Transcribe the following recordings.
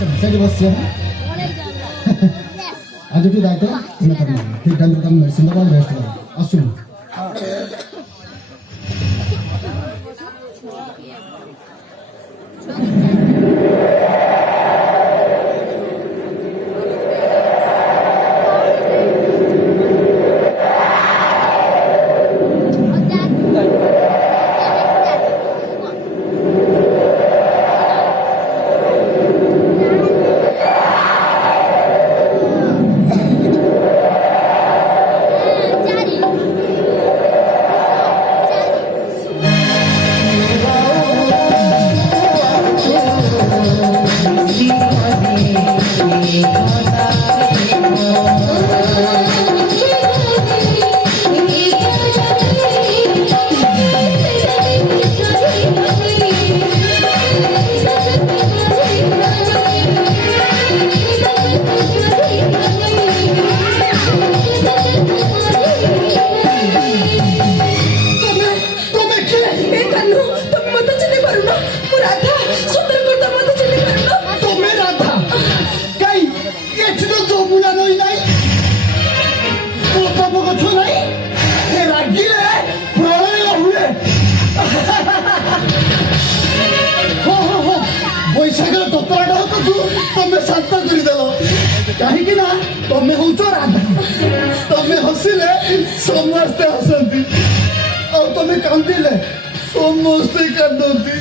ସେଇଠି ବସିଛ ଆଜିଠୁ ଦାୟିତ୍ୱ ତୁମେ କରିବ ଠିକ୍ ଟାଇମ୍ରେ ତୁମେ ମେଡ଼ିସିନ୍ ଦେବ ରେଷ୍ଟ ଦେବ ଆସୁନ ବୈଶାଖର ଟପରାଟା ତମେ ଶାନ୍ତ କରିଦେଲ କାହିଁକି ନା ତମେ ହଉଛ ରାଧା ତମେ ହସିଲେ ସମସ୍ତେ ହସନ୍ତି ଆଉ ତମେ କାନ୍ଦିଲେ ସମସ୍ତେ କାନ୍ଦନ୍ତି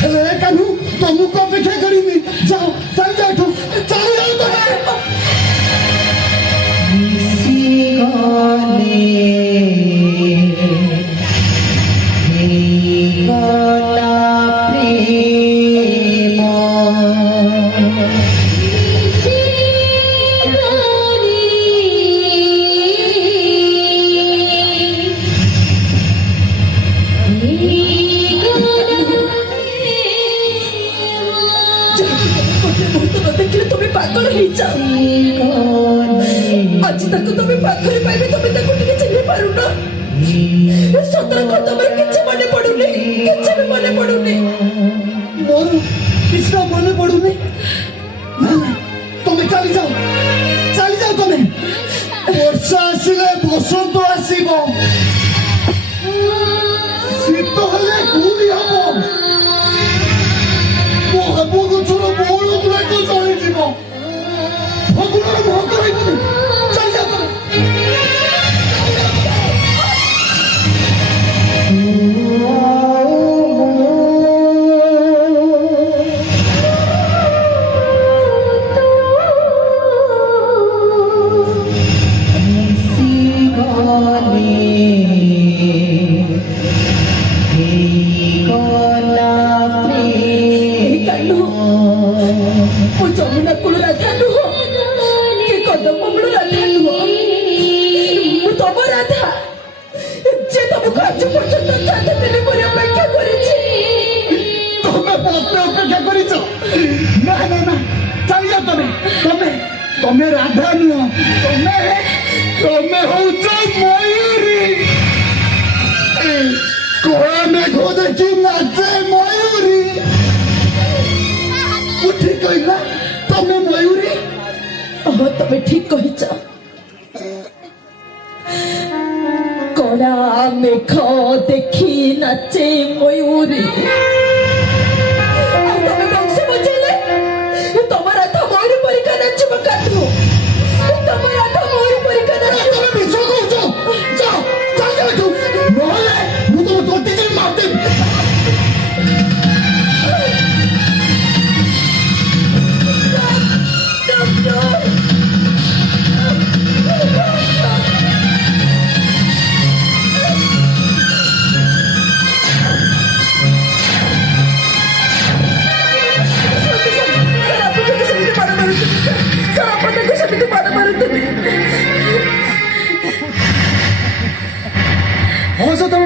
ହେଲେ କାହ୍ନୁ ତମକୁ ଅପେକ୍ଷା କରିନି ଯାଅ ଚାଲି ଯାଉଠୁ ଚାଲି ଯାଉ आज तक तुम पाखरे पाइबे तुम टिके चिन्ह पारुना सतर्क तुमर किछ मने पडुनी किछ भी मने पडुनी मोर किछ मने पडुनी ना तुम चली जाओ तुम वर्षा आसिले बसंत आसीबो शीत हेले गुली हबो मोहबो गछर बोल गुलाक चली जीवो भगुनर भोग रहिबो चल जा तमे राधा नुह तमे हूँ मयूरी कोड़ा मेघ देखी नाचे मयूरी ठीक कहला तमे मयूरी हाँ तमे ठीक कहिच कोड़ा मेघ देखी नाचे मयूरी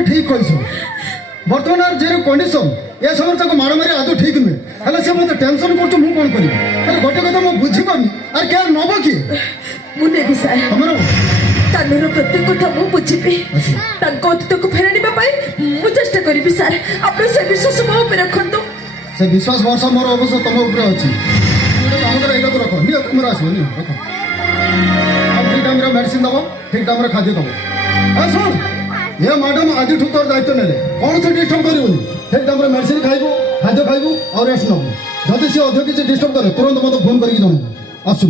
ठीक कही बर्तमान जे कंडीशन ये सब माड़ मारी आदौ ठीक नुहे हेल्ले से मत टेंशन कर कौन करी गोटे कथा मुझे बुझीपानी आर केयर नब किए मुझे तानर प्रत्येक कथा मुझे बुझी अतीत को फेराणी मुझे चेष्टा करी सार आप से विश्वास मो रखु से विश्वास वर्ष मोर अवश्य तुम अच्छी रख नियो तुमर आसो नियो रख अब ठीक टाइम रे मेडिसिन दबो ठीक टाइम रे खाद्य दबो आ सुन ये मैडम आज तोर दायित्व नेले कौन से डिस्टर्ब करिवनी ठीक टाइम रे मेडिसिन खाइबो खाद्य खाइबो और रेस्ट नबो जदि से अधिक किसी डिस्टर्ब करे तुरंत मत फोन करके जणे आसु